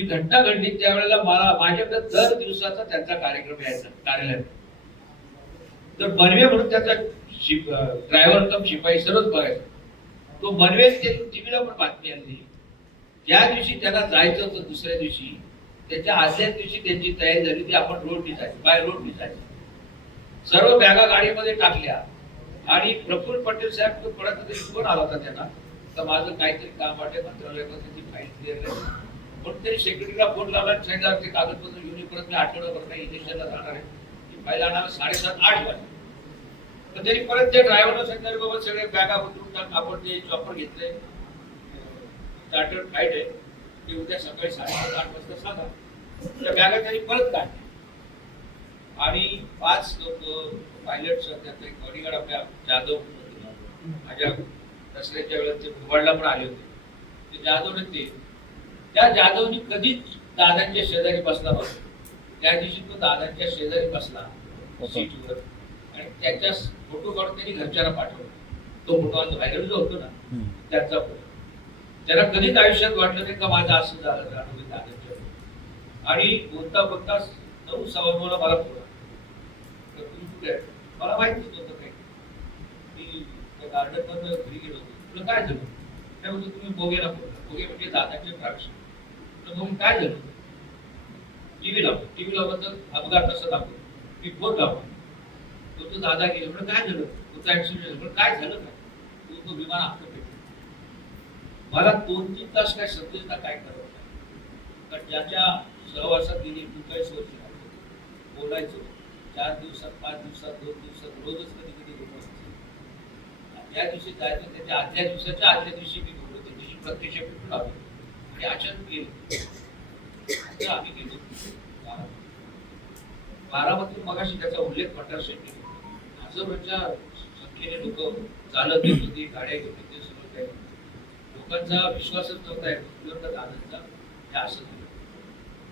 जी घटना घडली त्यावेळेला मला माझ्याकडे दर दिवसाचा त्यांचा कार्यक्रम यायचा कार्यालयात. तर बनवे म्हणून त्याचा ड्रायव्हर कम शिपाई सर्वच बघायचा. तो बनवे टीव्हीला पण बातमी आली. ज्या दिवशी त्यांना जायचं होतं दुसऱ्या दिवशी त्याच्या आदल्याच दिवशी त्यांची तयारी झाली ती आपण रोडनी जायचं, बाय रोडनी जायचं. सर्व बॅगा गाडीमध्ये टाकल्या आणि प्रफुल्ल पटेल साहेब तो कोणाचा तरी फोन आला होता त्यांना, तर माझं काहीतरी काम वाटे मंत्रालयात त्याची फाईल क्लिअर नाही म्हणून तरी सेक्रेटरीला फोन लावला आणि सांगितलं ते कागदपत्र घेऊन परत मी आठवड्याभर नाही इलेक्शनला जाणार आहे. ती फाईल आणायला 7:30-8 वाजले. तर त्यांनी परत त्या ड्रायव्हरला सांगितलं बाबा सगळे बॅगा उतरून टाक, आपण ते चॉपर घेतलंय चार्टर्ड फ्लाईट आहे ते उद्या सकाळी 7:30-8 वाजता सांगा. त्या बॅगा त्यांनी परत काढल्या आणि 5 लोक पायलट त्याचा एक बॉडीगार्ड आपल्या जाधव माझ्या दसऱ्याच्या वेळेस ते भोवाडला पण आले होते. ते जाधवने त्या जाधवनी कधीच दादांच्या शेजारी बसला नव्हता. त्या दिवशी तो दादांच्या शेजारी बसला सीटवर आणि त्याच्या फोटो काढून त्यांनी घरच्यांना पाठवला. तो फोटो आज व्हायरल जो होतो ना त्याचा फोटो. त्याला कधीच आयुष्यात वाटलं नाही का माझं असं झालं दादांच्या. आणि बोलता बोलता 9:15 मला फोन मला माहितीच होतं काही. मी त्या गार्डन मध्ये घरी गेलो होतो. तुला काय झालं? काय म्हणतो तुम्ही बोगेला बोलला. बोगे म्हणजे दादाचे द्राक्ष. मग काय झालं? टीव्ही लावलं तर अपघात असं दाखवतो. मी फोन लावला तो दादा गेला. म्हणजे काय झालं? तुझा ऍक्सिडेंट झाला. पण काय झालं काय? तो विमान आपलं भेटलं. मला 2-3 तास काय समजेल ना काय करावं. कारण ज्याच्या सहवासात गेली 40 वर्ष बोलायचो 4 दिवसात 5 दिवसात 2 दिवसात रोजच कधी कधी त्या दिवशी जायचं त्याच्या आदल्या दिवशी मी बोललो त्या दिवशी प्रत्यक्ष भेटून आलो आणि अचानक गेलो. आम्ही गेलो बारामती. मगाशी त्याचा उल्लेख पठारशेट्टी हजारोच्या संख्येने लोक चालत येत होती, गाड्या घेत होते, सगळं काही लोकांचा विश्वासच नव्हता दादांचा हे असं